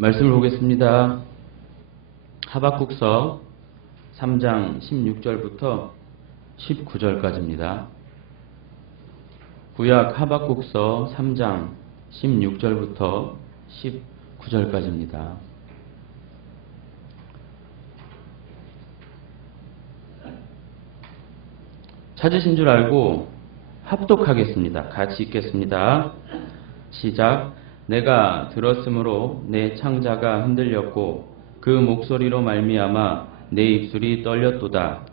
말씀을 보겠습니다. 하박국서 3장 16절부터 19절까지입니다. 구약 하박국서 3장 16절부터 19절까지입니다. 찾으신 줄 알고 합독하겠습니다. 같이 읽겠습니다. 시작. 내가 들었으므로 내 창자가 흔들렸고 그 목소리로 말미암아 내 입술이 떨렸도다.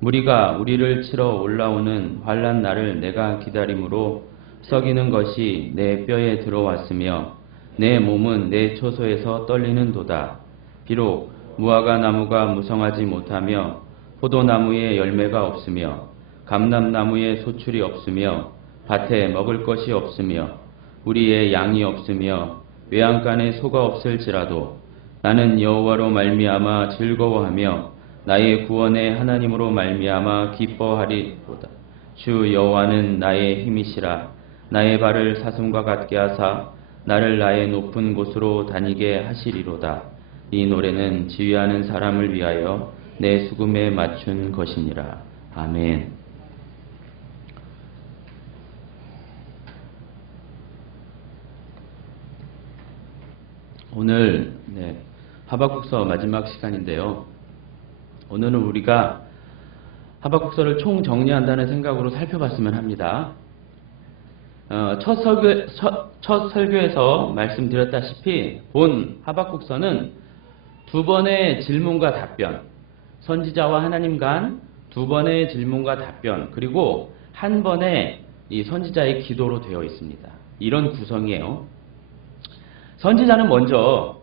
무리가 우리를 치러 올라오는 환난 날을 내가 기다림으로 썩이는 것이 내 뼈에 들어왔으며 내 몸은 내 초소에서 떨리는도다. 비록 무화과 나무가 무성하지 못하며 포도나무에 열매가 없으며 감람나무에 소출이 없으며 밭에 먹을 것이 없으며 우리의 양이 없으며 외양간에 소가 없을지라도 나는 여호와로 말미암아 즐거워하며 나의 구원의 하나님으로 말미암아 기뻐하리로다. 주 여호와는 나의 힘이시라. 나의 발을 사슴과 같게 하사 나를 나의 높은 곳으로 다니게 하시리로다. 이 노래는 지휘하는 사람을 위하여 내 수금에 맞춘 것이니라. 아멘. 오늘 하박국서 마지막 시간인데요. 오늘은 우리가 하박국서를 총 정리한다는 생각으로 살펴봤으면 합니다. 첫 설교에서 말씀드렸다시피 본 하박국서는 두 번의 질문과 답변, 선지자와 하나님 간 두 번의 질문과 답변, 그리고 한 번의 이 선지자의 기도로 되어 있습니다. 이런 구성이에요. 선지자는 먼저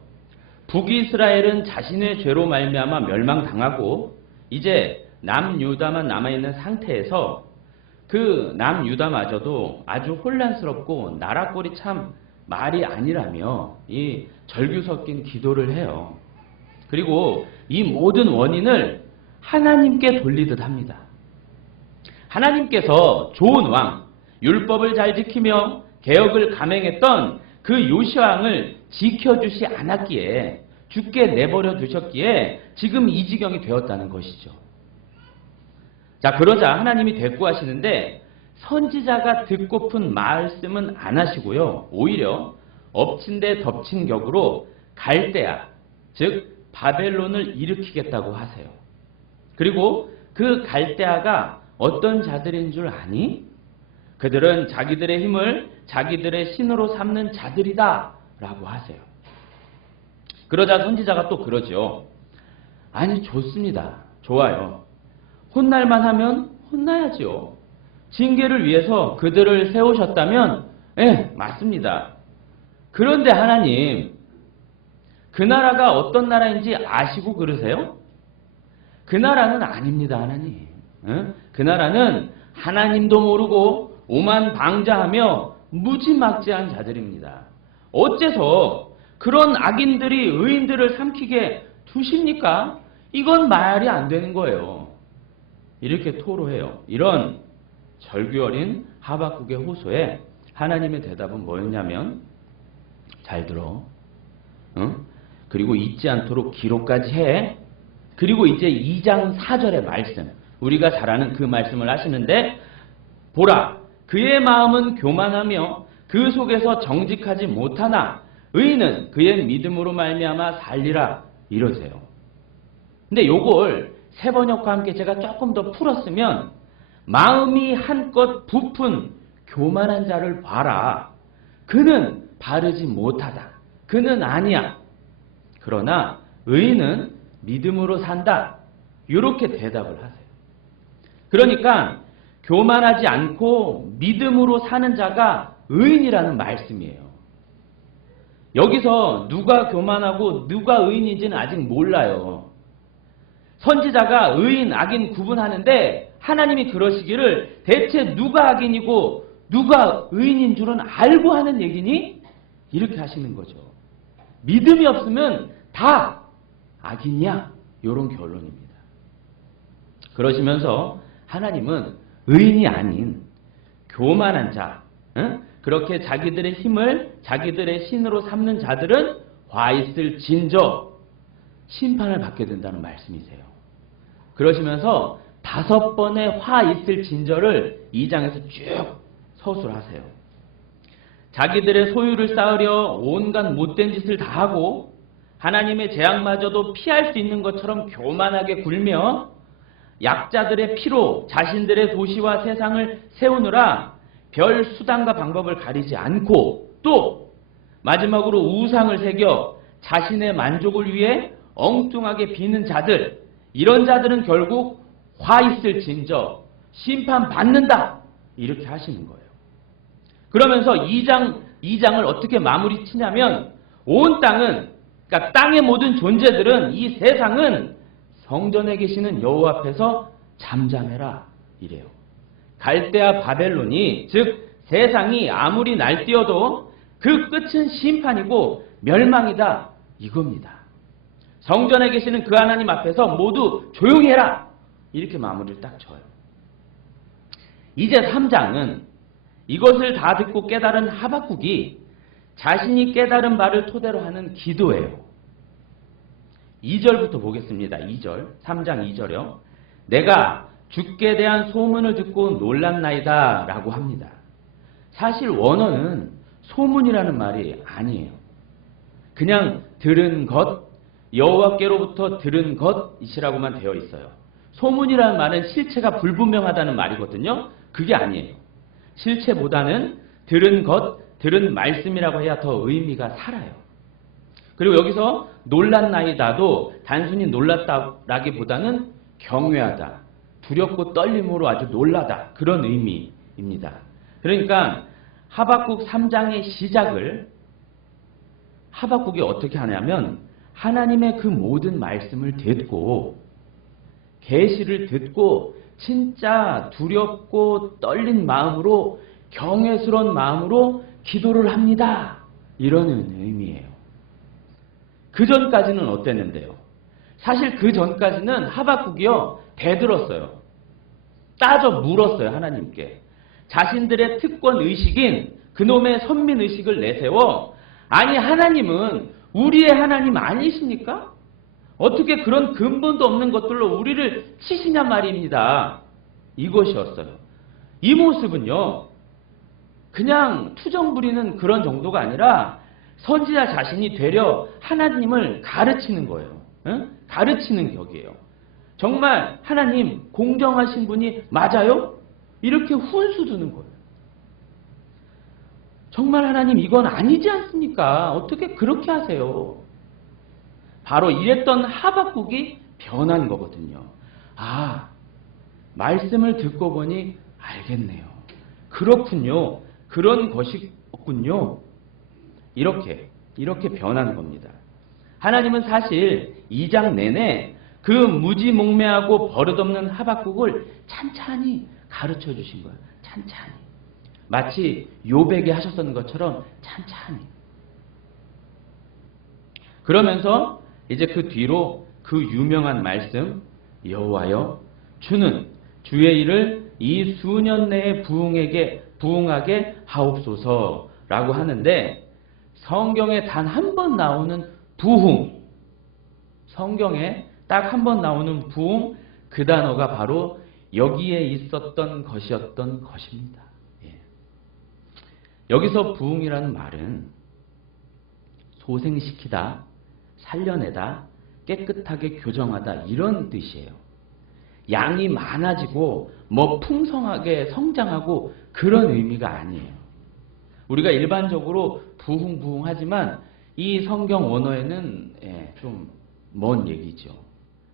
북이스라엘은 자신의 죄로 말미암아 멸망당하고 이제 남유다만 남아있는 상태에서 그 남유다마저도 아주 혼란스럽고 나라꼴이 참 말이 아니라며 이 절규 섞인 기도를 해요. 그리고 이 모든 원인을 하나님께 돌리듯 합니다. 하나님께서 좋은 왕, 율법을 잘 지키며 개혁을 감행했던 그 요시왕을 지켜주시 않았기에 죽게 내버려 두셨기에 지금 이 지경이 되었다는 것이죠. 자, 그러자 하나님이 대꾸하시는데 선지자가 듣고픈 말씀은 안 하시고요. 오히려 엎친 데 덮친 격으로 갈대아, 즉 바벨론을 일으키겠다고 하세요. 그리고 그 갈대아가 어떤 자들인 줄 아니? 그들은 자기들의 힘을 자기들의 신으로 삼는 자들이다 라고 하세요. 그러자 선지자가 또 그러죠. 아니, 좋습니다. 좋아요. 혼날만 하면 혼나야지요. 징계를 위해서 그들을 세우셨다면 맞습니다. 그런데 하나님, 그 나라가 어떤 나라인지 아시고 그러세요? 그 나라는 아닙니다, 하나님. 그 나라는 하나님도 모르고 오만방자하며 무지막지한 자들입니다. 어째서 그런 악인들이 의인들을 삼키게 두십니까? 이건 말이 안 되는 거예요. 이렇게 토로해요. 이런 절규 어린 하박국의 호소에 하나님의 대답은 뭐였냐면, 잘 들어. 그리고 잊지 않도록 기록까지 해. 그리고 이제 2장 4절의 말씀, 우리가 잘 아는 그 말씀을 하시는데, 보라, 그의 마음은 교만하며 그 속에서 정직하지 못하나 의인은 그의 믿음으로 말미암아 살리라 이러세요. 근데 요걸 세 번역과 함께 제가 조금 더 풀었으면, 마음이 한껏 부푼 교만한 자를 봐라. 그는 바르지 못하다. 그는 아니야. 그러나 의인은 믿음으로 산다. 이렇게 대답을 하세요. 그러니까 교만하지 않고 믿음으로 사는 자가 의인이라는 말씀이에요. 여기서 누가 교만하고 누가 의인인지는 아직 몰라요. 선지자가 의인, 악인 구분하는데 하나님이 그러시기를 대체 누가 악인이고 누가 의인인 줄은 알고 하는 얘기니? 이렇게 하시는 거죠. 믿음이 없으면 다 악인이야. 이런 결론입니다. 그러시면서 하나님은 의인이 아닌 교만한 자, 그렇게 자기들의 힘을 자기들의 신으로 삼는 자들은 화 있을 진저 심판을 받게 된다는 말씀이세요. 그러시면서 5번의 화 있을 진저를 2장에서 쭉 서술하세요. 자기들의 소유를 쌓으려 온갖 못된 짓을 다 하고 하나님의 재앙마저도 피할 수 있는 것처럼 교만하게 굴며 약자들의 피로 자신들의 도시와 세상을 세우느라 별 수단과 방법을 가리지 않고 또 마지막으로 우상을 새겨 자신의 만족을 위해 엉뚱하게 비는 자들, 이런 자들은 결국 화 있을 진저 심판받는다 이렇게 하시는 거예요. 그러면서 2장을 어떻게 마무리 치냐면 온 땅은, 그러니까 땅의 모든 존재들은, 이 세상은 성전에 계시는 여호와 앞에서 잠잠해라 이래요. 갈대아 바벨론이, 즉 세상이 아무리 날뛰어도 그 끝은 심판이고 멸망이다 이겁니다. 성전에 계시는 그 하나님 앞에서 모두 조용히 해라 이렇게 마무리를 딱 쳐요. 이제 3장은 이것을 다 듣고 깨달은 하박국이 자신이 깨달은 바를 토대로 하는 기도예요. 2절부터 보겠습니다. 2절, 3장 2절이요. 내가 주께 대한 소문을 듣고 놀랐나이다 라고 합니다. 사실 원어는 소문이라는 말이 아니에요. 그냥 들은 것, 여호와께로부터 들은 것이라고만 되어 있어요. 소문이라는 말은 실체가 불분명하다는 말이거든요. 그게 아니에요. 실체보다는 들은 것, 들은 말씀이라고 해야 더 의미가 살아요. 그리고 여기서 놀랐나이다도 단순히 놀랐다라기보다는 경외하다, 두렵고 떨림으로 아주 놀라다 그런 의미입니다. 그러니까 하박국 3장의 시작을 하박국이 어떻게 하냐면 하나님의 그 모든 말씀을 듣고 계시를 듣고 진짜 두렵고 떨린 마음으로 경외스러운 마음으로 기도를 합니다. 이런 의미예요. 그 전까지는 어땠는데요? 사실 그 전까지는 하박국이요 대들었어요. 따져 물었어요. 하나님께. 자신들의 특권의식인 그놈의 선민의식을 내세워 아니 하나님은 우리의 하나님 아니십니까? 어떻게 그런 근본도 없는 것들로 우리를 치시냐 말입니다. 이것이었어요. 이 모습은요. 그냥 투정 부리는 그런 정도가 아니라 선지자 자신이 되려 하나님을 가르치는 거예요. 응? 가르치는 격이에요. 정말 하나님 공정하신 분이 맞아요? 이렇게 훈수 두는 거예요. 정말 하나님 이건 아니지 않습니까? 어떻게 그렇게 하세요? 바로 이랬던 하박국이 변한 거거든요. 아, 말씀을 듣고 보니 알겠네요. 그렇군요. 그런 것이었군요. 이렇게 변한 겁니다. 하나님은 사실 2장 내내 그 무지몽매하고 버릇없는 하박국을 찬찬히 가르쳐 주신 거예요. 찬찬히. 마치 욥에게 하셨던 것처럼 찬찬히. 그러면서 이제 그 뒤로 그 유명한 말씀 여호와여 주는 주의 일을 이 수년 내에 부응하게 하옵소서라고 하는데 성경에 단 한 번 나오는 부흥, 성경에 딱 한 번 나오는 부흥, 그 단어가 바로 여기에 있었던 것이었던 것입니다. 예. 여기서 부흥이라는 말은 소생시키다, 살려내다, 깨끗하게 교정하다 이런 뜻이에요. 양이 많아지고 뭐 풍성하게 성장하고 그런 의미가 아니에요. 우리가 일반적으로 부흥하지만 이 성경 원어에는 좀 먼 얘기죠.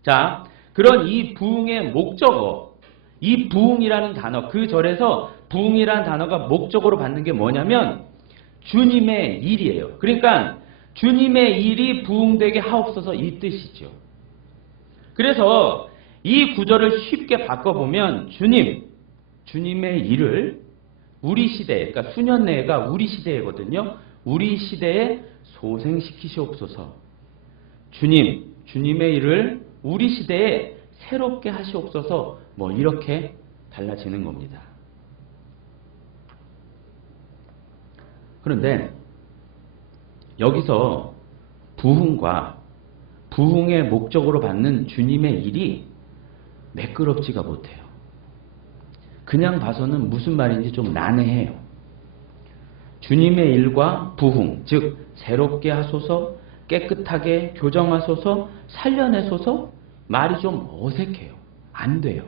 자, 그런 이 부흥의 목적어, 이 부흥이라는 단어, 그 절에서 부흥이라는 단어가 목적으로 받는 게 뭐냐면 주님의 일이에요. 그러니까 주님의 일이 부흥되게 하옵소서 이 뜻이죠. 그래서 이 구절을 쉽게 바꿔보면 주님의 일을 우리 시대, 그러니까 수년 내가 우리 시대거든요. 우리 시대에 소생시키시옵소서. 주님의 일을 우리 시대에 새롭게 하시옵소서. 뭐 이렇게 달라지는 겁니다. 그런데 여기서 부흥과 부흥의 목적으로 받는 주님의 일이 매끄럽지가 못해요. 그냥 봐서는 무슨 말인지 좀 난해해요. 주님의 일과 부흥, 즉 새롭게 하소서, 깨끗하게 교정하소서, 살려내소서, 말이 좀 어색해요. 안 돼요.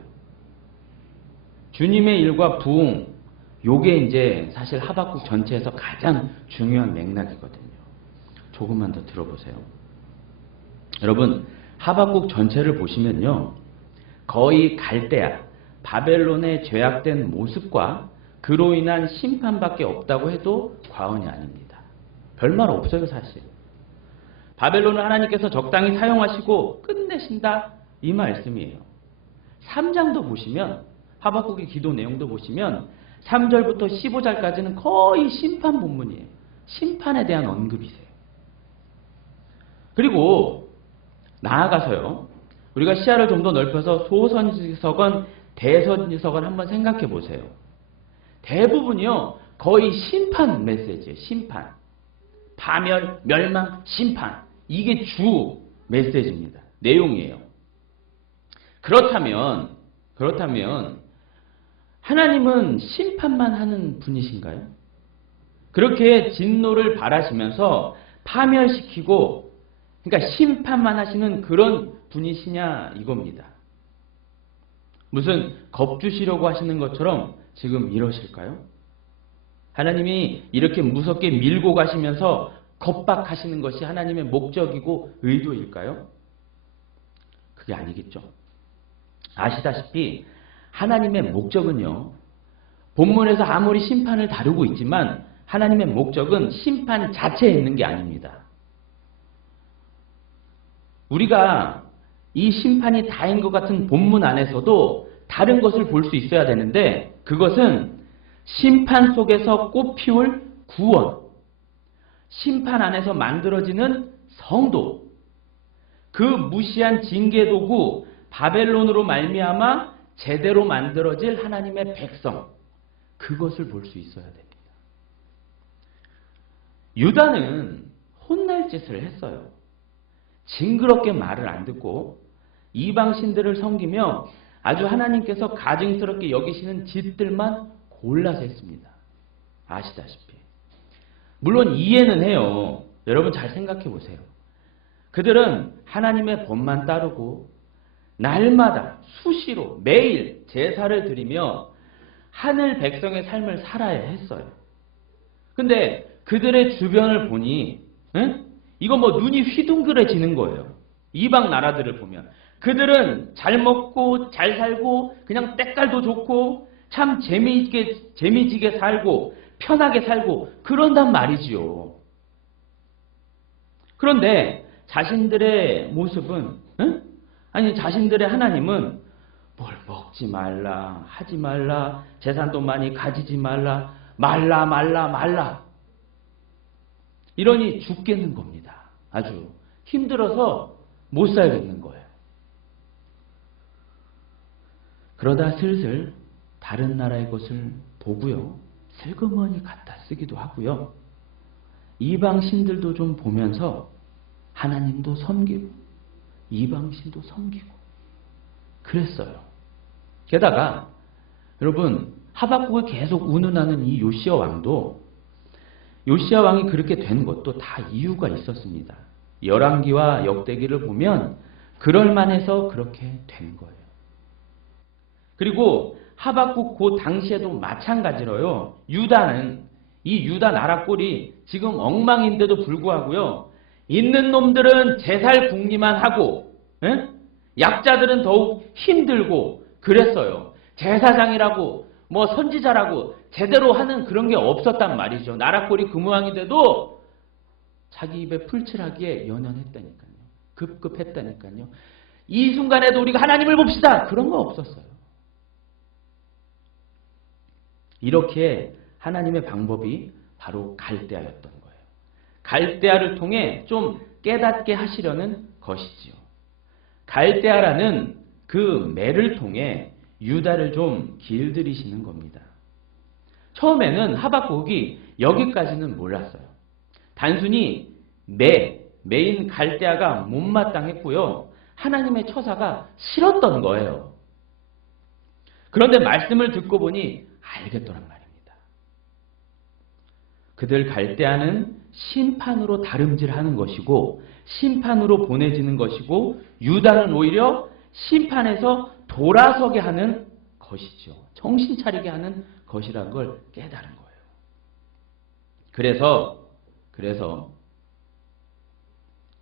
주님의 일과 부흥, 요게 이제 사실 하박국 전체에서 가장 중요한 맥락이거든요. 조금만 더 들어보세요. 여러분, 하박국 전체를 보시면요, 거의 갈대아, 바벨론의 죄악된 모습과 그로 인한 심판밖에 없다고 해도 과언이 아닙니다. 별말 없어요, 사실. 바벨론을 하나님께서 적당히 사용하시고 끝내신다, 이 말씀이에요. 3장도 보시면, 하박국의 기도 내용도 보시면 3절부터 15절까지는 거의 심판 본문이에요. 심판에 대한 언급이세요. 그리고 나아가서요, 우리가 시야를 좀 더 넓혀서 소선지서건 대선지서건 한번 생각해 보세요. 대부분이요, 거의 심판 메시지예요. 심판. 파멸, 멸망, 심판. 이게 주 메시지입니다. 내용이에요. 그렇다면 하나님은 심판만 하는 분이신가요? 그렇게 진노를 바라시면서 파멸시키고, 그러니까 심판만 하시는 그런 분이시냐 이겁니다. 무슨 겁주시려고 하시는 것처럼 지금 이러실까요? 하나님이 이렇게 무섭게 밀고 가시면서 겁박하시는 것이 하나님의 목적이고 의도일까요? 그게 아니겠죠. 아시다시피 하나님의 목적은요, 본문에서 아무리 심판을 다루고 있지만 하나님의 목적은 심판 자체에 있는 게 아닙니다. 우리가 이 심판이 다인 것 같은 본문 안에서도 다른 것을 볼 수 있어야 되는데, 그것은 심판 속에서 꽃피울 구원, 심판 안에서 만들어지는 성도, 그 무시한 징계도구 바벨론으로 말미암아 제대로 만들어질 하나님의 백성, 그것을 볼 수 있어야 됩니다. 유다는 혼날 짓을 했어요. 징그럽게 말을 안 듣고 이방신들을 섬기며 아주 하나님께서 가증스럽게 여기시는 짓들만 골라서 했습니다. 아시다시피. 물론 이해는 해요. 여러분 잘 생각해 보세요. 그들은 하나님의 법만 따르고 날마다 수시로 매일 제사를 드리며 하늘 백성의 삶을 살아야 했어요. 근데 그들의 주변을 보니 이거 눈이 휘둥그레지는 거예요. 이방 나라들을 보면. 그들은 잘 먹고 잘 살고 그냥 때깔도 좋고 참 재미지게 살고 편하게 살고 그런단 말이지요. 그런데 자신들의 모습은, 아니 자신들의 하나님은 뭘 먹지 말라, 하지 말라, 재산도 많이 가지지 말라, 말라. 이러니 죽겠는 겁니다. 아주 힘들어서 못 살겠는 거예요. 그러다 슬슬 다른 나라의 것을 보고요, 슬그머니 갖다 쓰기도 하고요, 이방신들도 좀 보면서 하나님도 섬기고 이방신도 섬기고 그랬어요. 게다가 여러분, 하박국을 계속 운운하는 이 요시야 왕도, 요시야 왕이 그렇게 된 것도 다 이유가 있었습니다. 열왕기와 역대기를 보면 그럴만해서 그렇게 된 거예요. 그리고 하박국 그 당시에도 마찬가지로요, 유다는, 이 유다 나라 꼴이 지금 엉망인데도 불구하고요, 있는 놈들은 제살 궁리만 하고, 약자들은 더욱 힘들고 그랬어요. 제사장이라고 선지자라고 제대로 하는 그런 게 없었단 말이죠. 나라 꼴이 그 모양인데도 자기 입에 풀칠하기에 연연했다니까요. 급급했다니까요. 이 순간에도 우리가 하나님을 봅시다, 그런 거 없었어요. 이렇게 하나님의 방법이 바로 갈대아였던 거예요. 갈대아를 통해 좀 깨닫게 하시려는 것이지요. 갈대아라는 그 매를 통해 유다를 좀 길들이시는 겁니다. 처음에는 하박국이 여기까지는 몰랐어요. 단순히 메인 갈대아가 못마땅했고요. 하나님의 처사가 싫었던 거예요. 그런데 말씀을 듣고 보니 알겠더란 말입니다. 그들 갈대아는 심판으로 다름질하는 것이고 심판으로 보내지는 것이고 유다는 오히려 심판에서 돌아서게 하는 것이죠. 정신 차리게 하는 것이라는 걸 깨달은 거예요. 그래서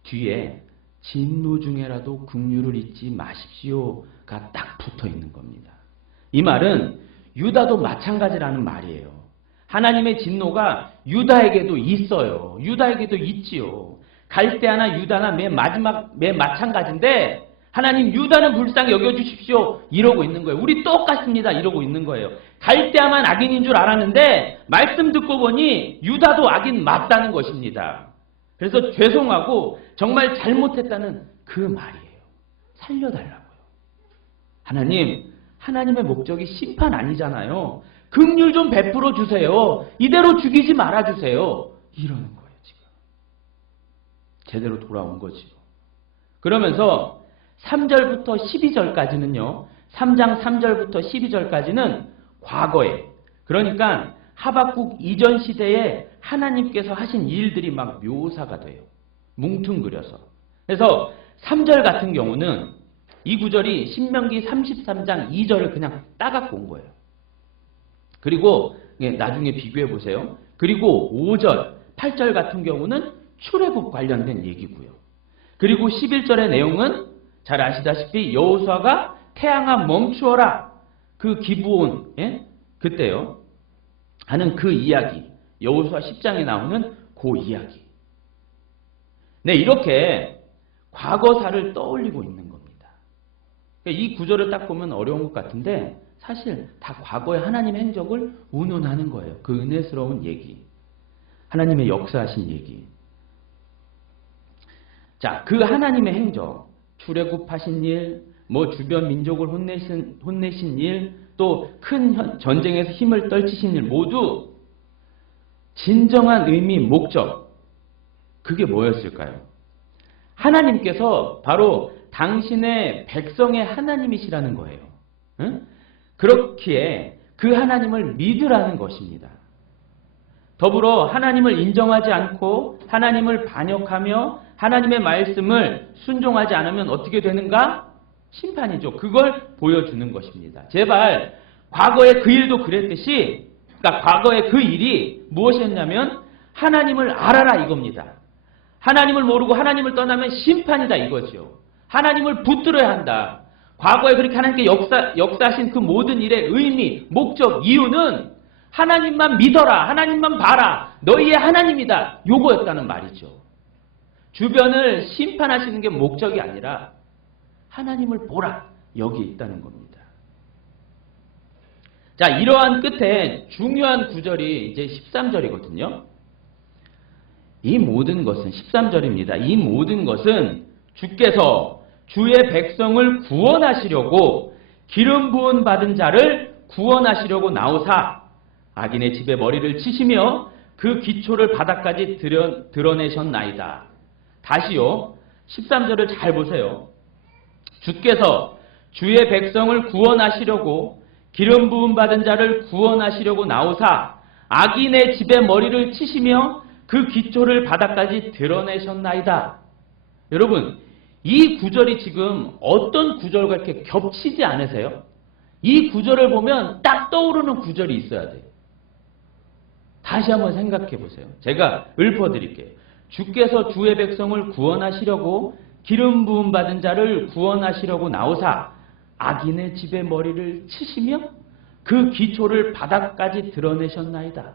뒤에 진노 중에라도 긍휼을 잊지 마십시오가 딱 붙어 있는 겁니다. 이 말은 유다도 마찬가지라는 말이에요. 하나님의 진노가 유다에게도 있어요. 유다에게도 있지요. 갈대아나 유다나 맨 마찬가지인데 하나님 유다는 불쌍히 여겨주십시오 이러고 있는 거예요. 우리 똑같습니다 이러고 있는 거예요. 갈대아만 악인인 줄 알았는데 말씀 듣고 보니 유다도 악인 맞다는 것입니다. 그래서 죄송하고 정말 잘못했다는 그 말이에요. 살려달라고요. 하나님의 목적이 심판 아니잖아요. 긍휼 좀 베풀어 주세요. 이대로 죽이지 말아주세요. 이러는 거예요. 지금 제대로 돌아온 거지요. 그러면서 3절부터 12절까지는요. 3장 3절부터 12절까지는 과거에, 그러니까 하박국 이전 시대에 하나님께서 하신 일들이 막 묘사가 돼요. 뭉퉁그려서. 그래서 3절 같은 경우는 이 구절이 신명기 33장 2절을 그냥 따갖고 온 거예요. 그리고 나중에 비교해 보세요. 그리고 5절, 8절 같은 경우는 출애굽 관련된 얘기고요. 그리고 11절의 내용은 잘 아시다시피 여호수아가 태양아 멈추어라. 그 기브온 그때요. 하는 그 이야기. 여호수아 10장에 나오는 그 이야기. 네, 이렇게 과거사를 떠올리고 있는 겁니다. 이 구절을 딱 보면 어려운 것 같은데 사실 다 과거의 하나님의 행적을 운운하는 거예요. 그 은혜스러운 얘기. 하나님의 역사하신 얘기. 자, 그 하나님의 행적, 출애굽하신 일, 주변 민족을 혼내신 일, 또 큰 전쟁에서 힘을 떨치신 일 모두 진정한 의미, 목적, 그게 뭐였을까요? 하나님께서 바로 당신의 백성의 하나님이시라는 거예요. 응? 그렇기에 그 하나님을 믿으라는 것입니다. 더불어 하나님을 인정하지 않고 하나님을 반역하며 하나님의 말씀을 순종하지 않으면 어떻게 되는가? 심판이죠. 그걸 보여주는 것입니다. 제발 과거의 그 일도 그랬듯이, 그러니까 과거의 그 일이 무엇이었냐면 하나님을 알아라 이겁니다. 하나님을 모르고 하나님을 떠나면 심판이다 이거죠. 하나님을 붙들어야 한다. 과거에 그렇게 하나님께 역사하신 그 모든 일의 의미, 목적, 이유는 하나님만 믿어라. 하나님만 봐라. 너희의 하나님이다. 요거였다는 말이죠. 주변을 심판하시는 게 목적이 아니라 하나님을 보라. 여기 있다는 겁니다. 자, 이러한 끝에 중요한 구절이 이제 13절이거든요. 이 모든 것은 13절입니다. 이 모든 것은 주께서 주의 백성을 구원하시려고 기름 부은 받은 자를 구원하시려고 나오사 악인의 집에 머리를 치시며 그 기초를 바닥까지 드러내셨나이다. 다시요. 13절을 잘 보세요. 주께서 주의 백성을 구원하시려고 기름 부음 받은 자를 구원하시려고 나오사 악인의 집에 머리를 치시며 그 기초를 바닥까지 드러내셨나이다. 여러분, 이 구절이 지금 어떤 구절과 이렇게 겹치지 않으세요? 이 구절을 보면 딱 떠오르는 구절이 있어야 돼요. 다시 한번 생각해 보세요. 제가 읊어드릴게요. 주께서 주의 백성을 구원하시려고 기름 부음 받은 자를 구원하시려고 나오사 악인의 집에 머리를 치시며 그 기초를 바닥까지 드러내셨나이다.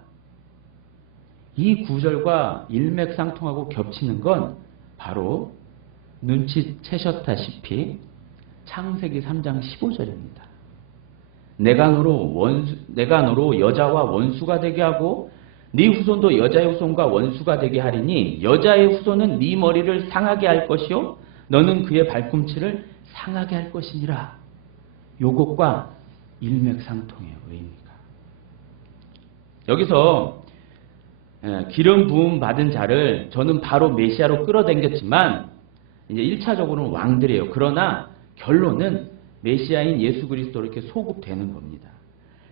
이 구절과 일맥상통하고 겹치는 건 바로 눈치채셨다시피 창세기 3장 15절입니다. 내가 너로 여자와 원수가 되게 하고 네 후손도 여자의 후손과 원수가 되게 하리니 여자의 후손은 네 머리를 상하게 할 것이요 너는 그의 발꿈치를 상하게 할 것이니라. 요것과 일맥상통해요. 의미가. 여기서 기름 부음 받은 자를 저는 바로 메시아로 끌어당겼지만 이제 1차적으로는 왕들이에요. 그러나 결론은 메시아인 예수 그리스도로 이렇게 소급되는 겁니다.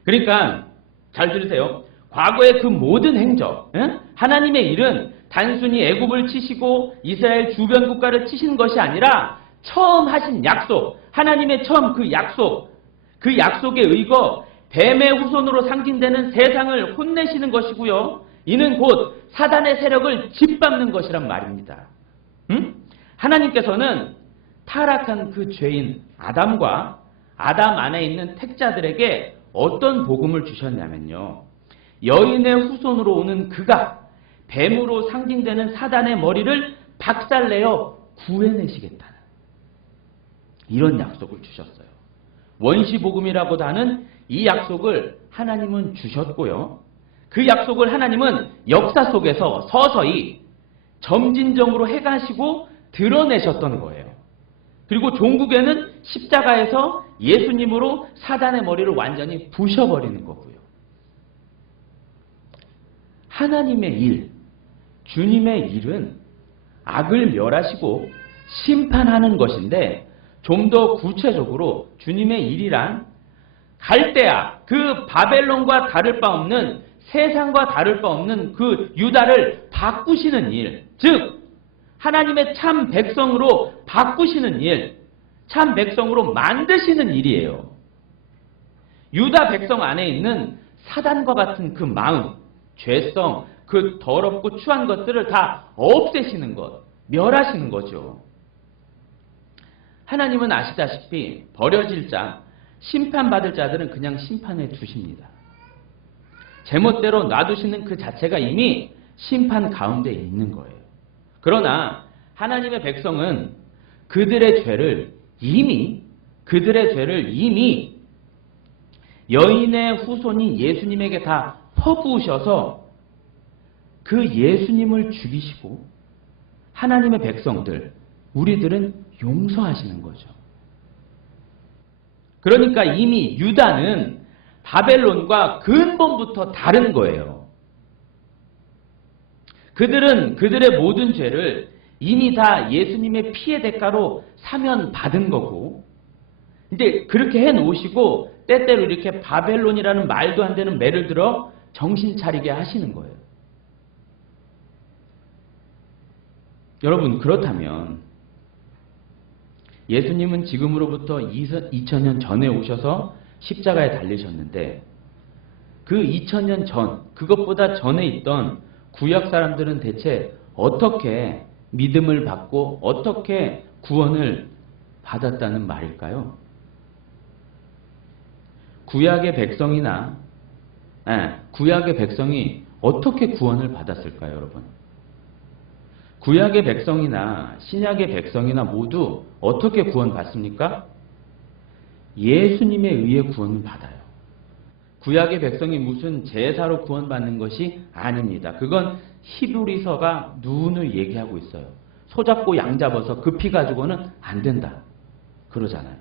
그러니까 잘 들으세요. 과거의 그 모든 행적, 하나님의 일은 단순히 애굽을 치시고 이스라엘 주변 국가를 치신 것이 아니라 처음 하신 약속, 하나님의 처음 그 약속에 의거 뱀의 후손으로 상징되는 세상을 혼내시는 것이고요. 이는 곧 사단의 세력을 짓밟는 것이란 말입니다. 하나님께서는 타락한 그 죄인 아담과 아담 안에 있는 택자들에게 어떤 복음을 주셨냐면요. 여인의 후손으로 오는 그가 뱀으로 상징되는 사단의 머리를 박살내어 구해내시겠다는 이런 약속을 주셨어요. 원시복음이라고도 하는 이 약속을 하나님은 주셨고요. 그 약속을 하나님은 역사 속에서 서서히 점진적으로 해가시고 드러내셨던 거예요. 그리고 종국에는 십자가에서 예수님으로 사단의 머리를 완전히 부셔버리는 거고요. 하나님의 일, 주님의 일은 악을 멸하시고 심판하는 것인데 좀 더 구체적으로 주님의 일이란 갈대아, 그 바벨론과 다를 바 없는 세상과 다를 바 없는 그 유다를 바꾸시는 일, 즉 하나님의 참 백성으로 바꾸시는 일, 참 백성으로 만드시는 일이에요. 유다 백성 안에 있는 사단과 같은 그 마음, 죄성, 그 더럽고 추한 것들을 다 없애시는 것, 멸하시는 거죠. 하나님은 아시다시피 버려질 자, 심판받을 자들은 그냥 심판해 두십니다. 제멋대로 놔두시는 그 자체가 이미 심판 가운데 있는 거예요. 그러나 하나님의 백성은 그들의 죄를 이미 여인의 후손인 예수님에게 다 퍼부으셔서 그 예수님을 죽이시고 하나님의 백성들, 우리들은 용서하시는 거죠. 그러니까 이미 유다는 바벨론과 근본부터 다른 거예요. 그들은 그들의 모든 죄를 이미 다 예수님의 피의 대가로 사면 받은 거고, 이제 그렇게 해 놓으시고 때때로 이렇게 바벨론이라는 말도 안 되는 매를 들어 정신 차리게 하시는 거예요. 여러분, 그렇다면 예수님은 지금으로부터 2000년 전에 오셔서 십자가에 달리셨는데 그 2000년 전, 그것보다 전에 있던 구약 사람들은 대체 어떻게 믿음을 받고 어떻게 구원을 받았다는 말일까요? 구약의 백성이 어떻게 구원을 받았을까요, 여러분? 구약의 백성이나 신약의 백성이나 모두 어떻게 구원받습니까? 예수님에 의해 구원을 받아요. 구약의 백성이 무슨 제사로 구원받는 것이 아닙니다. 그건 히브리서가 누누이 얘기하고 있어요. 소잡고 양 잡아서 급히 가지고는 안 된다. 그러잖아요.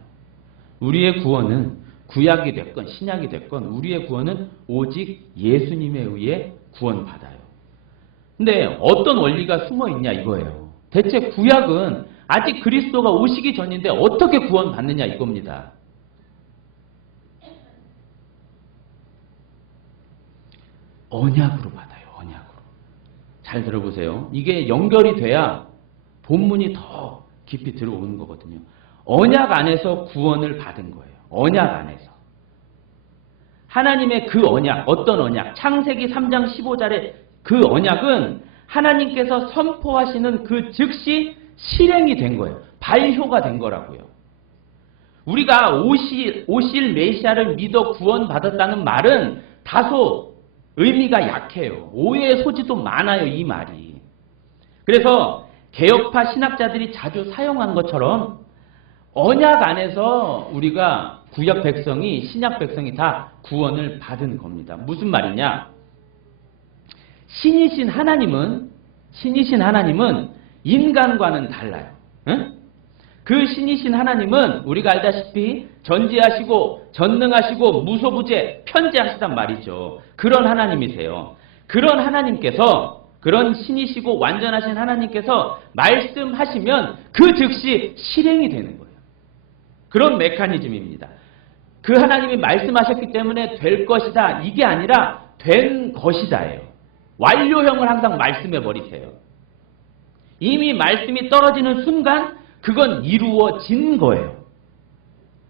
우리의 구원은 구약이 됐건 신약이 됐건 우리의 구원은 오직 예수님에 의해 구원받아요. 근데 어떤 원리가 숨어 있냐 이거예요. 대체 구약은 아직 그리스도가 오시기 전인데 어떻게 구원받느냐 이겁니다. 언약으로 받아요. 언약으로. 잘 들어보세요. 이게 연결이 돼야 본문이 더 깊이 들어오는 거거든요. 언약 안에서 구원을 받은 거예요. 언약 안에서. 하나님의 그 언약, 어떤 언약? 창세기 3장 15절의 그 언약은 하나님께서 선포하시는 그 즉시 실행이 된 거예요. 발효가 된 거라고요. 우리가 오실 메시아를 믿어 구원받았다는 말은 다소 의미가 약해요. 오해의 소지도 많아요, 이 말이. 그래서 개혁파 신학자들이 자주 사용한 것처럼 언약 안에서 우리가 구약 백성이, 신약 백성이 다 구원을 받은 겁니다. 무슨 말이냐? 신이신 하나님은 인간과는 달라요. 응? 그 신이신 하나님은 우리가 알다시피 전지하시고 전능하시고 무소부재 편재하시단 말이죠. 그런 하나님이세요. 그런 하나님께서, 그런 신이시고 완전하신 하나님께서 말씀하시면 그 즉시 실행이 되는 거예요. 그런 메커니즘입니다. 그 하나님이 말씀하셨기 때문에 될 것이다, 이게 아니라 된 것이다예요. 완료형을 항상 말씀해 버리세요. 이미 말씀이 떨어지는 순간 그건 이루어진 거예요.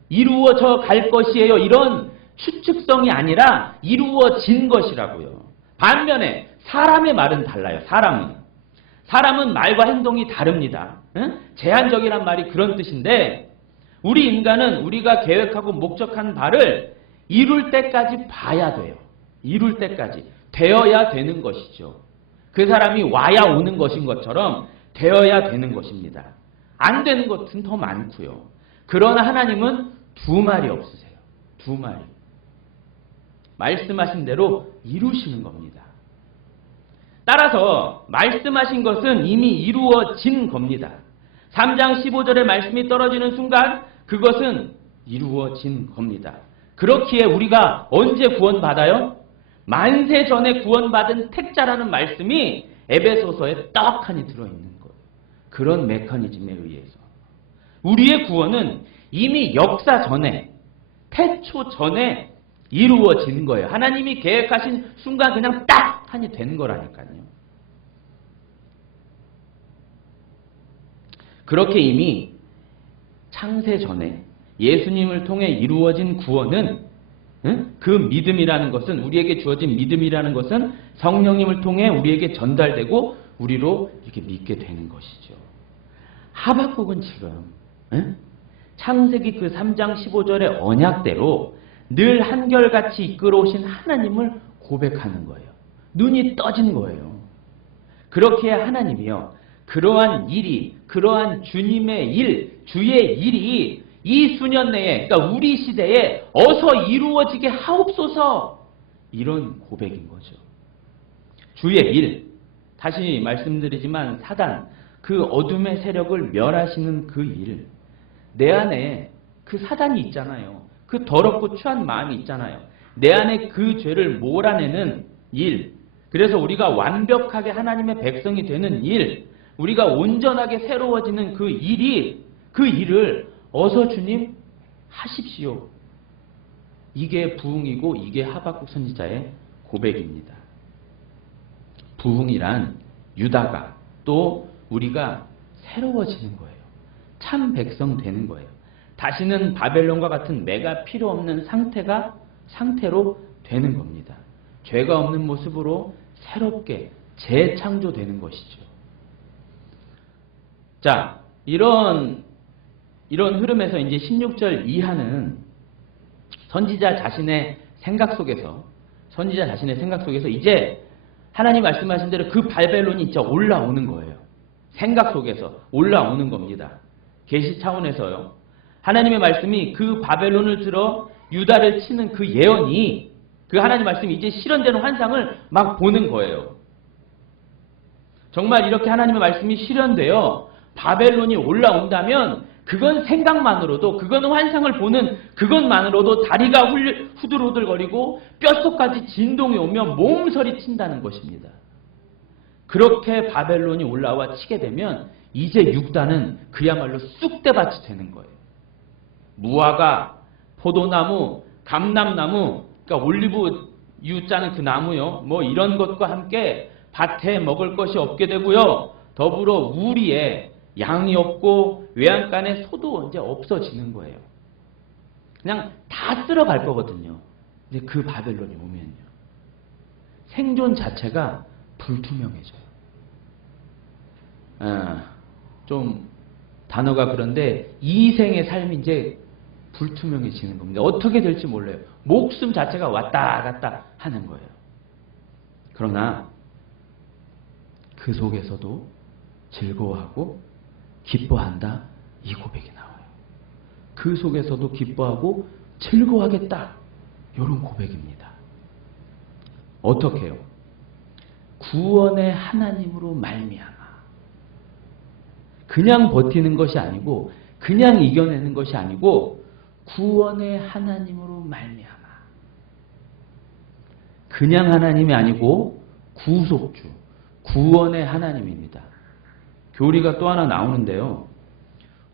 이루어져 갈 것이에요. 이런 추측성이 아니라 이루어진 것이라고요. 반면에 사람의 말은 달라요. 사람은 말과 행동이 다릅니다. 응? 제한적이란 말이 그런 뜻인데, 우리 인간은 우리가 계획하고 목적한 바를 이룰 때까지 봐야 돼요. 이룰 때까지 되어야 되는 것이죠. 그 사람이 와야 오는 것인 것처럼 되어야 되는 것입니다. 안 되는 것은 더 많고요. 그러나 하나님은 두 말이 없으세요. 두 말이. 말씀하신 대로 이루시는 겁니다. 따라서 말씀하신 것은 이미 이루어진 겁니다. 3장 15절의 말씀이 떨어지는 순간 그것은 이루어진 겁니다. 그렇기에 우리가 언제 구원받아요? 만세 전에 구원받은 택자라는 말씀이 에베소서에 떡하니 들어있는 거예요. 그런 메커니즘에 의해서. 우리의 구원은 이미 역사 전에, 태초 전에 이루어진 거예요. 하나님이 계획하신 순간 그냥 딱 하니 된 거라니까요. 그렇게 이미 창세 전에 예수님을 통해 이루어진 구원은, 그 믿음이라는 것은, 우리에게 주어진 믿음이라는 것은 성령님을 통해 우리에게 전달되고 우리로 이렇게 믿게 되는 것이죠. 하박국은 지금 창세기 그 3장 15절의 언약대로 늘 한결같이 이끌어오신 하나님을 고백하는 거예요. 눈이 떠진 거예요. 그렇게 하나님이요, 그러한 일이, 그러한 주님의 일, 주의 일이 이 수년 내에, 그러니까 우리 시대에 어서 이루어지게 하옵소서, 이런 고백인 거죠. 주의 일, 다시 말씀드리지만 사단, 그 어둠의 세력을 멸하시는 그 일, 내 안에 그 사단이 있잖아요. 그 더럽고 추한 마음이 있잖아요. 내 안에 그 죄를 몰아내는 일, 그래서 우리가 완벽하게 하나님의 백성이 되는 일, 우리가 온전하게 새로워지는 그 일이, 그 일을 어서 주님 하십시오. 이게 부흥이고 이게 하박국 선지자의 고백입니다. 부흥이란 유다가, 또 우리가 새로워지는 거예요. 참 백성 되는 거예요. 다시는 바벨론과 같은 매가 필요 없는 상태로 되는 겁니다. 죄가 없는 모습으로 새롭게 재창조되는 것이죠. 자, 이런 흐름에서 이제 16절 이하는 선지자 자신의 생각 속에서 이제 하나님 말씀하신 대로 그 바벨론이 진짜 올라오는 거예요. 생각 속에서 올라오는 겁니다. 계시 차원에서요. 하나님의 말씀이 그 바벨론을 들어 유다를 치는 그 예언이, 그 하나님 말씀이 이제 실현되는 환상을 막 보는 거예요. 정말 이렇게 하나님의 말씀이 실현되어 바벨론이 올라온다면 그건 생각만으로도, 그건 환상을 보는 그것만으로도 다리가 후들후들거리고 뼛속까지 진동이 오며 몸서리 친다는 것입니다. 그렇게 바벨론이 올라와 치게 되면 이제 육단은 그야말로 쑥대밭이 되는 거예요. 무화과, 포도나무, 감람나무, 그러니까 올리브 유자는 그 나무요. 뭐 이런 것과 함께 밭에 먹을 것이 없게 되고요. 더불어 우리에 양이 없고 외양간에 소도 이제 없어지는 거예요. 그냥 다 쓸어갈 거거든요. 근데 그 바벨론이 오면요, 생존 자체가 불투명해져요. 좀 단어가 그런데 이생의 삶이 이제 불투명해지는 겁니다. 어떻게 될지 몰라요. 목숨 자체가 왔다 갔다 하는 거예요. 그러나 그 속에서도 즐거워하고 기뻐한다, 이 고백이 나와요. 그 속에서도 기뻐하고 즐거워하겠다, 이런 고백입니다. 어떻게 해요? 구원의 하나님으로 말미암아. 그냥 버티는 것이 아니고, 그냥 이겨내는 것이 아니고, 구원의 하나님으로 말미암아. 그냥 하나님이 아니고 구속주, 구원의 하나님입니다. 교리가 또 하나 나오는데요.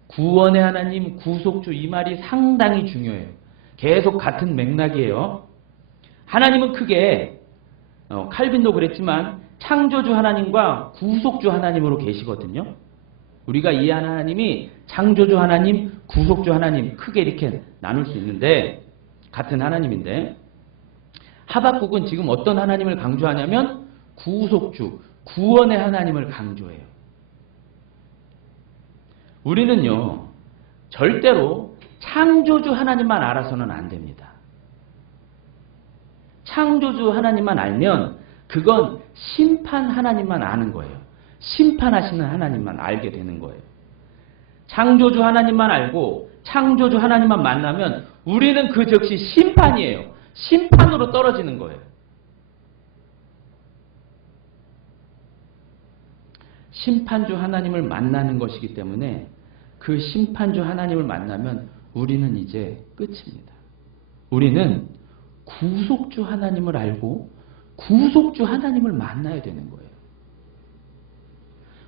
구원의 하나님, 구속주, 이 말이 상당히 중요해요. 계속 같은 맥락이에요. 하나님은 크게 칼빈도 그랬지만 창조주 하나님과 구속주 하나님으로 계시거든요. 우리가 이해하는 하나님이 창조주 하나님, 구속주 하나님 크게 이렇게 나눌 수 있는데 같은 하나님인데 하박국은 지금 어떤 하나님을 강조하냐면 구속주, 구원의 하나님을 강조해요. 우리는요, 절대로 창조주 하나님만 알아서는 안 됩니다. 창조주 하나님만 알면 그건 심판 하나님만 아는 거예요. 심판하시는 하나님만 알게 되는 거예요. 창조주 하나님만 알고 창조주 하나님만 만나면 우리는 그 즉시 심판이에요. 심판으로 떨어지는 거예요. 심판주 하나님을 만나는 것이기 때문에 그 심판주 하나님을 만나면 우리는 이제 끝입니다. 우리는 구속주 하나님을 알고 구속주 하나님을 만나야 되는 거예요.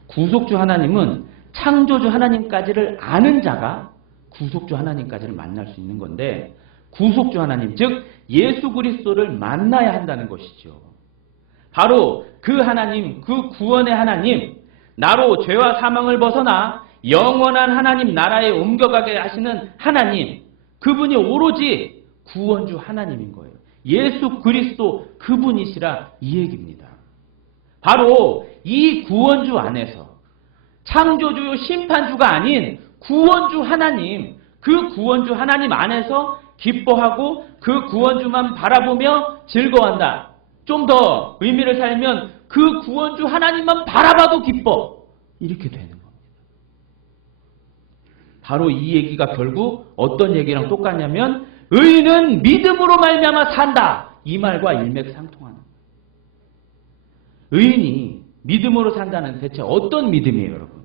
구속주 하나님은 창조주 하나님까지를 아는 자가 구속주 하나님까지를 만날 수 있는 건데 구속주 하나님, 즉 예수 그리스도를 만나야 한다는 것이죠. 바로 그 하나님, 그 구원의 하나님, 나로 죄와 사망을 벗어나 영원한 하나님 나라에 옮겨가게 하시는 하나님, 그분이 오로지 구원주 하나님인 거예요. 예수 그리스도 그분이시라 이 얘기입니다. 바로 이 구원주 안에서 창조주 심판주가 아닌 구원주 하나님, 그 구원주 하나님 안에서 기뻐하고 그 구원주만 바라보며 즐거워한다. 좀 더 의미를 살면 그 구원주 하나님만 바라봐도 기뻐. 이렇게 되는 겁니다. 바로 이 얘기가 결국 어떤 얘기랑 똑같냐면 의인은 믿음으로 말미암아 산다. 이 말과 일맥상통하는 거예요. 의인이 믿음으로 산다는 대체 어떤 믿음이에요, 여러분?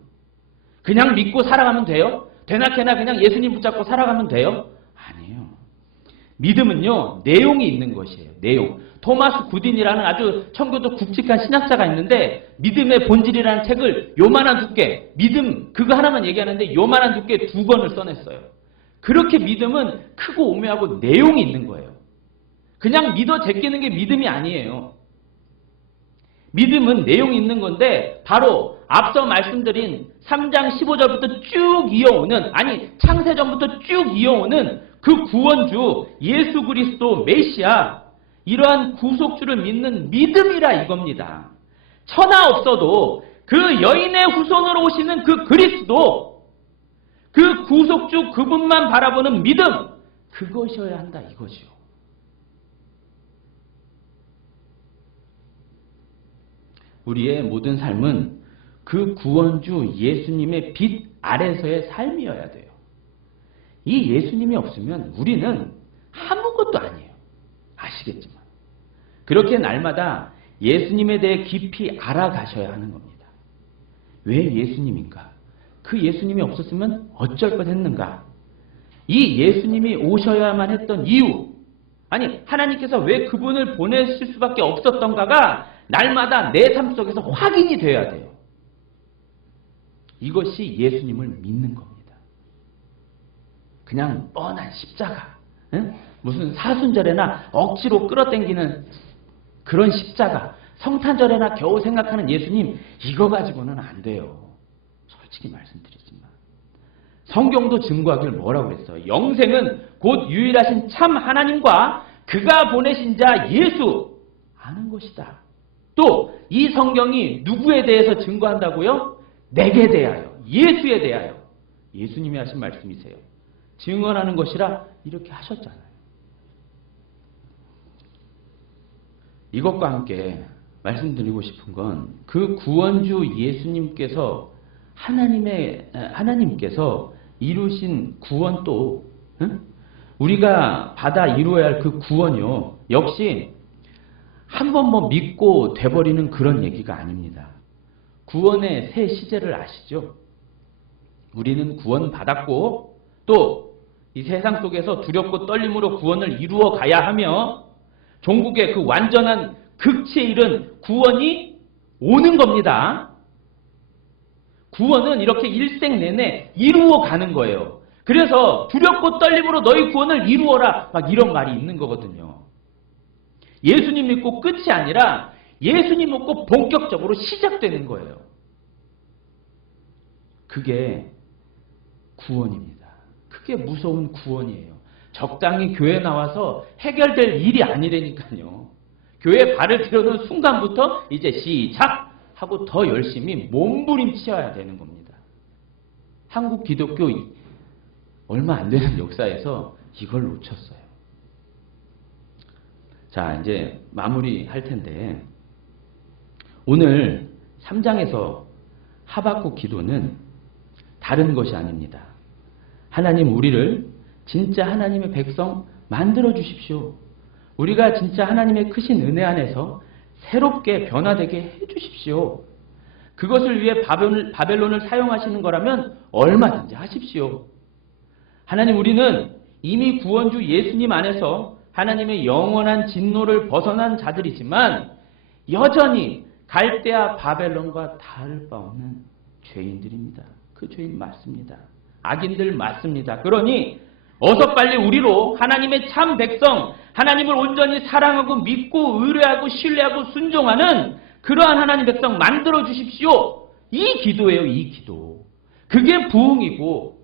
그냥 믿고 살아가면 돼요? 되나케나 그냥 예수님 붙잡고 살아가면 돼요? 아니에요. 믿음은요, 내용이 있는 것이에요. 내용. 토마스 굿인이라는 아주 청교도 굵직한 신학자가 있는데 믿음의 본질이라는 책을 요만한 두께, 믿음 그거 하나만 얘기하는데 요만한 두께 2권을 써냈어요. 그렇게 믿음은 크고 오묘하고 내용이 있는 거예요. 그냥 믿어 제끼는 게 믿음이 아니에요. 믿음은 내용이 있는 건데 바로 앞서 말씀드린 3장 15절부터 쭉 이어오는, 아니 창세전부터 쭉 이어오는 그 구원주 예수 그리스도 메시아, 이러한 구속주를 믿는 믿음이라 이겁니다. 천하 없어도 그 여인의 후손으로 오시는 그 그리스도, 그 구속주 그분만 바라보는 믿음, 그것이어야 한다 이거죠. 우리의 모든 삶은 그 구원주 예수님의 빛 아래서의 삶이어야 돼요. 이 예수님이 없으면 우리는 아무것도 아니에요. 아시겠지만. 그렇게 날마다 예수님에 대해 깊이 알아가셔야 하는 겁니다. 왜 예수님인가? 그 예수님이 없었으면 어쩔 뻔했는가? 이 예수님이 오셔야만 했던 이유, 아니 하나님께서 왜 그분을 보내실 수밖에 없었던가가 날마다 내 삶 속에서 확인이 돼야 돼요. 이것이 예수님을 믿는 겁니다. 그냥 뻔한 십자가, 응? 무슨 사순절에나 억지로 끌어당기는 그런 십자가, 성탄절에나 겨우 생각하는 예수님, 이거 가지고는 안 돼요. 솔직히 말씀드리지만. 성경도 증거하길 뭐라고 그랬어요? 영생은 곧 유일하신 참 하나님과 그가 보내신 자 예수 아는 것이다. 또 이 성경이 누구에 대해서 증거한다고요? 내게 대하여, 예수에 대하여. 예수님이 하신 말씀이세요. 증언하는 것이라 이렇게 하셨잖아요. 이것과 함께 말씀드리고 싶은 건 그 구원주 예수님께서 하나님께서 이루신 구원도, 응? 우리가 받아 이루어야 할 그 구원이요, 역시 한 번 뭐 믿고 돼버리는 그런 얘기가 아닙니다. 구원의 새 시제를 아시죠? 우리는 구원 받았고 또 이 세상 속에서 두렵고 떨림으로 구원을 이루어 가야 하며 종국의 그 완전한 극치에 이른 구원이 오는 겁니다. 구원은 이렇게 일생 내내 이루어가는 거예요. 그래서 두렵고 떨림으로 너희 구원을 이루어라 막 이런 말이 있는 거거든요. 예수님 믿고 끝이 아니라 예수님 믿고 본격적으로 시작되는 거예요. 그게 구원입니다. 그게 무서운 구원이에요. 적당히 교회 나와서 해결될 일이 아니라니까요. 교회에 발을 들여놓은 순간부터 이제 시작! 하고 더 열심히 몸부림쳐야 되는 겁니다. 한국 기독교 얼마 안 되는 역사에서 이걸 놓쳤어요. 자, 이제 마무리 할 텐데 오늘 3장에서 하박국 기도는 다른 것이 아닙니다. 하나님 우리를 진짜 하나님의 백성 만들어 주십시오. 우리가 진짜 하나님의 크신 은혜 안에서 새롭게 변화되게 해 주십시오. 그것을 위해 바벨론을 사용하시는 거라면 얼마든지 하십시오. 하나님 우리는 이미 구원주 예수님 안에서 하나님의 영원한 진노를 벗어난 자들이지만 여전히 갈대아 바벨론과 다를 바 없는 죄인들입니다. 그 죄인 맞습니다. 악인들 맞습니다. 그러니 어서 빨리 우리로 하나님의 참 백성, 하나님을 온전히 사랑하고 믿고 의뢰하고 신뢰하고 순종하는 그러한 하나님 백성 만들어 주십시오. 이 기도예요. 이 기도. 그게 부흥이고.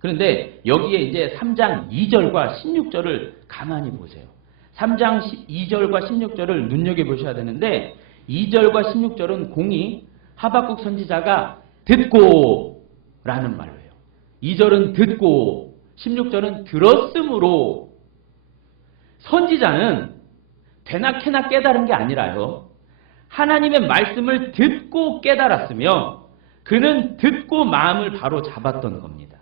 그런데 여기에 이제 3장 2절과 16절을 가만히 보세요. 3장 2절과 16절을 눈여겨보셔야 되는데 2절과 16절은 공이 하박국 선지자가 듣고 라는 말로 해요. 2절은 듣고 16절은 들었으므로 선지자는 되나 캐나 깨달은 게 아니라요. 하나님의 말씀을 듣고 깨달았으며 그는 듣고 마음을 바로 잡았던 겁니다.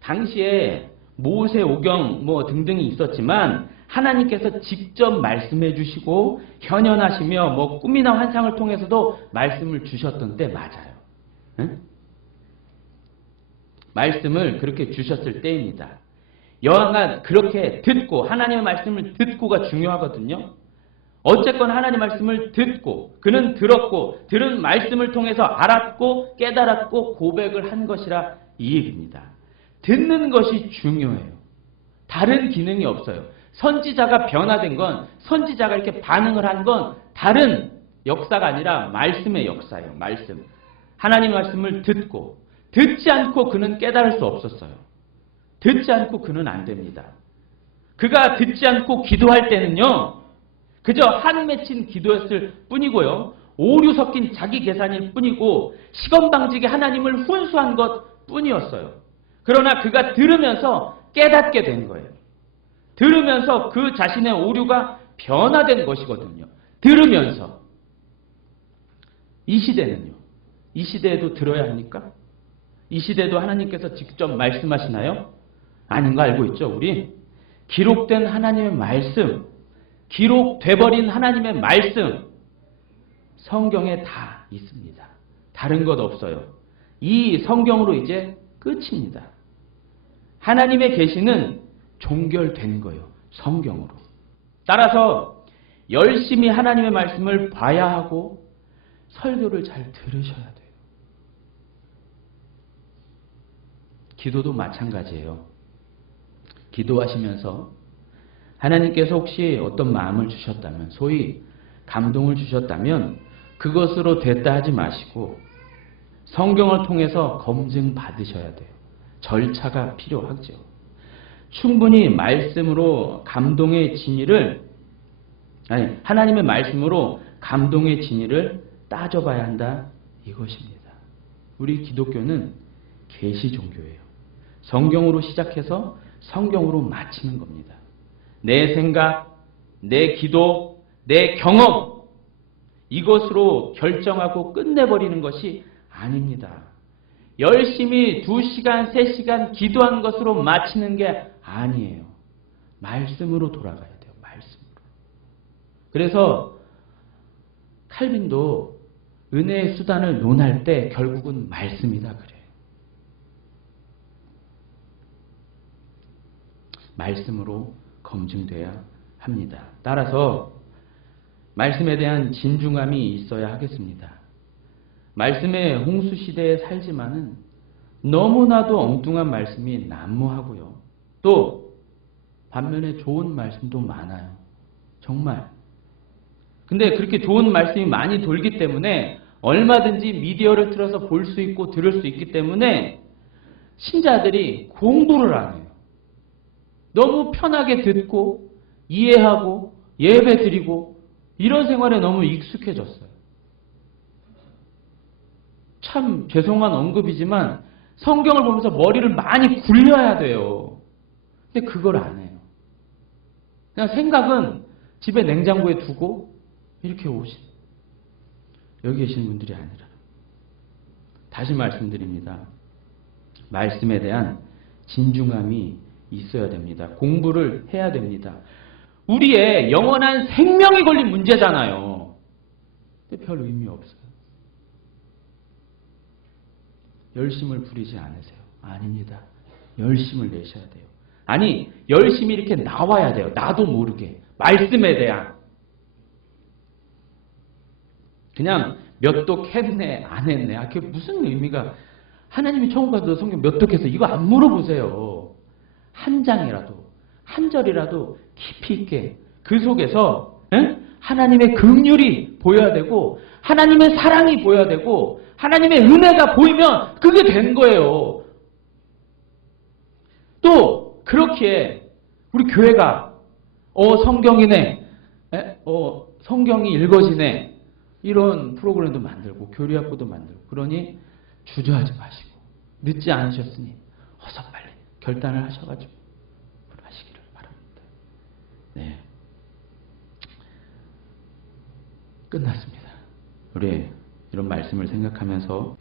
당시에 모세 오경 등등이 있었지만 하나님께서 직접 말씀해 주시고 현현하시며 꿈이나 환상을 통해서도 말씀을 주셨던 때 맞아요. 응? 말씀을 그렇게 주셨을 때입니다. 여하간 그렇게 듣고 하나님의 말씀을 듣고가 중요하거든요. 어쨌건 하나님 말씀을 듣고 그는 들었고 들은 말씀을 통해서 알았고 깨달았고 고백을 한 것이라 이 얘기입니다. 듣는 것이 중요해요. 다른 기능이 없어요. 선지자가 변화된 건 선지자가 이렇게 반응을 한 건 다른 역사가 아니라 말씀의 역사예요. 말씀. 하나님 말씀을 듣고 듣지 않고 그는 깨달을 수 없었어요. 듣지 않고 그는 안 됩니다. 그가 듣지 않고 기도할 때는요. 그저 한 맺힌 기도였을 뿐이고요. 오류 섞인 자기 계산일 뿐이고 시건방지게 하나님을 훈수한 것 뿐이었어요. 그러나 그가 들으면서 깨닫게 된 거예요. 들으면서 그 자신의 오류가 변화된 것이거든요. 들으면서. 이 시대는요. 이 시대에도 들어야 합니까? 이 시대도 하나님께서 직접 말씀하시나요? 아닌 거 알고 있죠, 우리? 기록된 하나님의 말씀, 기록돼버린 하나님의 말씀, 성경에 다 있습니다. 다른 것 없어요. 이 성경으로 이제 끝입니다. 하나님의 계시는 종결된 거예요. 성경으로. 따라서 열심히 하나님의 말씀을 봐야 하고 설교를 잘 들으셔야 돼요. 기도도 마찬가지예요. 기도하시면서 하나님께서 혹시 어떤 마음을 주셨다면, 소위 감동을 주셨다면 그것으로 됐다 하지 마시고 성경을 통해서 검증 받으셔야 돼요. 절차가 필요하죠. 충분히 말씀으로 감동의 진위를 하나님의 말씀으로 감동의 진위를 따져봐야 한다 이것입니다. 우리 기독교는 계시 종교예요. 성경으로 시작해서 성경으로 마치는 겁니다. 내 생각, 내 기도, 내 경험 이것으로 결정하고 끝내버리는 것이 아닙니다. 열심히 2시간, 3시간 기도한 것으로 마치는 게 아니에요. 말씀으로 돌아가야 돼요. 말씀으로. 그래서 칼빈도 은혜의 수단을 논할 때 결국은 말씀이다 그래요. 말씀으로 검증돼야 합니다. 따라서 말씀에 대한 진중함이 있어야 하겠습니다. 말씀의 홍수 시대에 살지만은 너무나도 엉뚱한 말씀이 난무하고요. 또 반면에 좋은 말씀도 많아요. 정말. 근데 그렇게 좋은 말씀이 많이 돌기 때문에 얼마든지 미디어를 틀어서 볼 수 있고 들을 수 있기 때문에 신자들이 공부를 안 해요. 너무 편하게 듣고 이해하고 예배 드리고 이런 생활에 너무 익숙해졌어요. 참 죄송한 언급이지만 성경을 보면서 머리를 많이 굴려야 돼요. 근데 그걸 안 해요. 그냥 생각은 집에 냉장고에 두고 이렇게 오신 여기 계신 분들이 아니라. 다시 말씀드립니다. 말씀에 대한 진중함이 있어야 됩니다. 공부를 해야 됩니다. 우리의 영원한 생명이 걸린 문제잖아요. 근데 별 의미 없어요. 열심을 부리지 않으세요. 아닙니다. 열심을 내셔야 돼요. 아니, 열심히 이렇게 나와야 돼요. 나도 모르게. 말씀에 대한. 그냥 몇 독 했네, 안 했네. 그게 무슨 의미가. 하나님이 처음 가서 성경 몇 독 했어. 이거 안 물어보세요. 한 장이라도, 한 절이라도 깊이 있게 그 속에서 하나님의 긍휼이 보여야 되고 하나님의 사랑이 보여야 되고 하나님의 은혜가 보이면 그게 된 거예요. 또 그렇기에 우리 교회가 성경이네, 성경이 읽어지네 이런 프로그램도 만들고 교리학부도 만들고 그러니 주저하지 마시고 늦지 않으셨으니 어서 빨리 결단을 하셔가지고 하시기를 바랍니다. 네, 끝났습니다. 우리 이런 말씀을 생각하면서